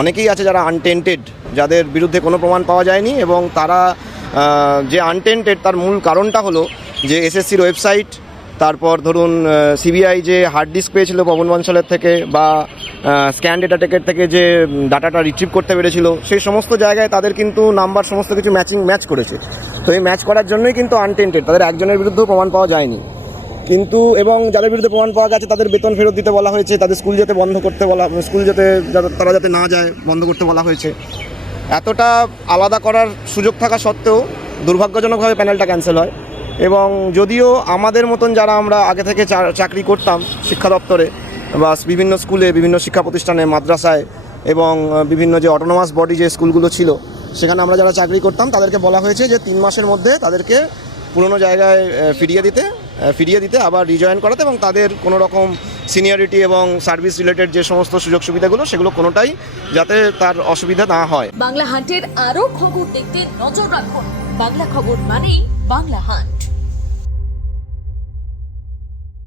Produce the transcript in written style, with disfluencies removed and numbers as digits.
অনেকেই আছে যারা আনটেন্টেড, যাদের বিরুদ্ধে কোনো প্রমাণ পাওয়া যায়নি, এবং তারা যে আনটেন্টেড তার মূল কারণটা হলো যে এসএসসির ওয়েবসাইট, তারপর ধরুন সিবিআই যে হার্ড ডিস্ক পেয়েছিল পবন বনশালের থেকে, বা স্ক্যান ডেটা টেকের থেকে যে ডাটাটা রিট্রিভ করতে পেরেছিল, সেই সমস্ত জায়গায় তাদের কিন্তু নাম্বার সমস্ত কিছু ম্যাচ করেছে। তো এই ম্যাচ করার জন্যই কিন্তু আনটেন্টেড, তাদের একজনের বিরুদ্ধেও প্রমাণ পাওয়া যায়নি। কিন্তু এবং যাদের বিরুদ্ধে প্রমাণ পাওয়া গেছে তাদের বেতন ফেরত দিতে বলা হয়েছে, তাদের স্কুল যেতে বন্ধ করতে বলা, স্কুল যেতে তারা যাতে না যায় বন্ধ করতে বলা হয়েছে। এতটা আলাদা করার সুযোগ থাকা সত্ত্বেও দুর্ভাগ্যজনকভাবে প্যানেলটা ক্যান্সেল হয়। এবং যদিও আমাদের মতন যারা আমরা আগে থেকে চাকরি করতাম শিক্ষা দপ্তরে বা বিভিন্ন স্কুলে, বিভিন্ন শিক্ষা প্রতিষ্ঠানে, মাদ্রাসায় এবং বিভিন্ন যে অটোনোমাস বডি যে স্কুলগুলো ছিল সেখানে আমরা যারা চাকরি করতাম তাদেরকে বলা হয়েছে যে 3 মাসের মধ্যে তাদেরকে পুরনো জায়গায় ফিরিয়ে দিতে আবার রিজয়েন করাতে, এবং তাদের কোনো রকম সিনিয়রিটি এবং সার্ভিস রিলেটেড যে সমস্ত সুযোগ সুবিধাগুলো সেগুলো কোনোটাই যাতে তার অসুবিধা না হয়। বাংলা হান্টের আরও খবর দেখতে নজর রাখুন। বাংলা খবর মানেই বাংলা হান্ট।